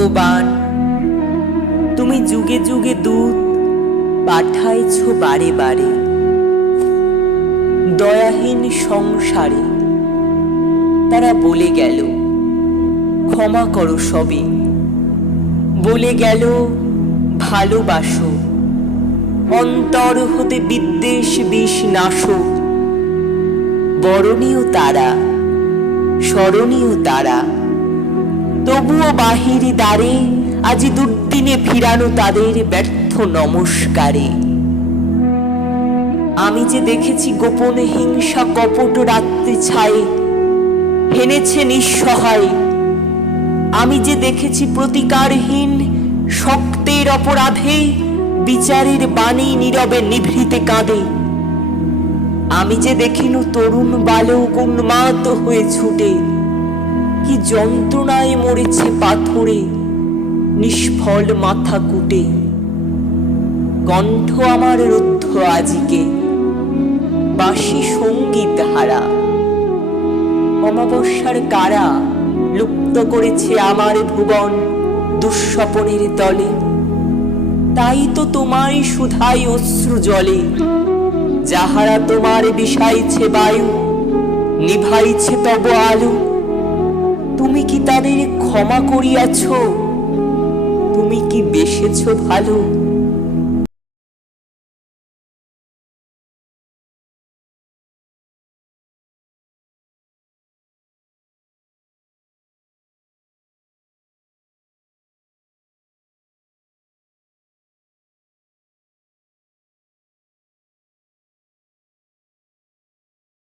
ভগবান, তুমি যুগে যুগে দূত পাঠাইছ বারে বারে দয়াহীন সংসারে। তারা বলে গেল ক্ষমা করো সবে, বলে গেল ভালোবাসো, অন্তর হতে বিদ্বেষ বিষ নাশো। বরণীয় তারা, স্মরণীয় তারা, তবুও বাহিরি দ্বারে আজি দুর্দিনে ফিরানো তাদের ব্যর্থ নমস্কারে। আমি যে দেখেছি গোপন হিংসা কপট রাত্রি ছায়ে হেনেছে নিঃসহায়। আমি যে দেখেছি প্রতিকারহীন শক্তের অপরাধে বিচারের বাণী নীরবে নিভৃতে কাঁদে। আমি যে দেখিনু তরুণ বালক উন্মাদ হয়ে ছুটে কি যন্ত্রণায় মরেছে পাথরে নিষ্ফল মাথা কুটে। কণ্ঠ আমার রুদ্ধ আজিকে বাঁশি সঙ্গীত হারা। অমাবস্যার কারা লুপ্ত করেছে আমার ভুবন দুঃস্বপনের তলে। তাই তো তোমারই সুধাই অশ্রু জলে, যাহারা তোমার বিষাইছে বায়ু নিভাইছে তব আলো। তুমি কি তাদের ক্ষমা করিয়াছ? তুমি কি বেসেছ ভালো?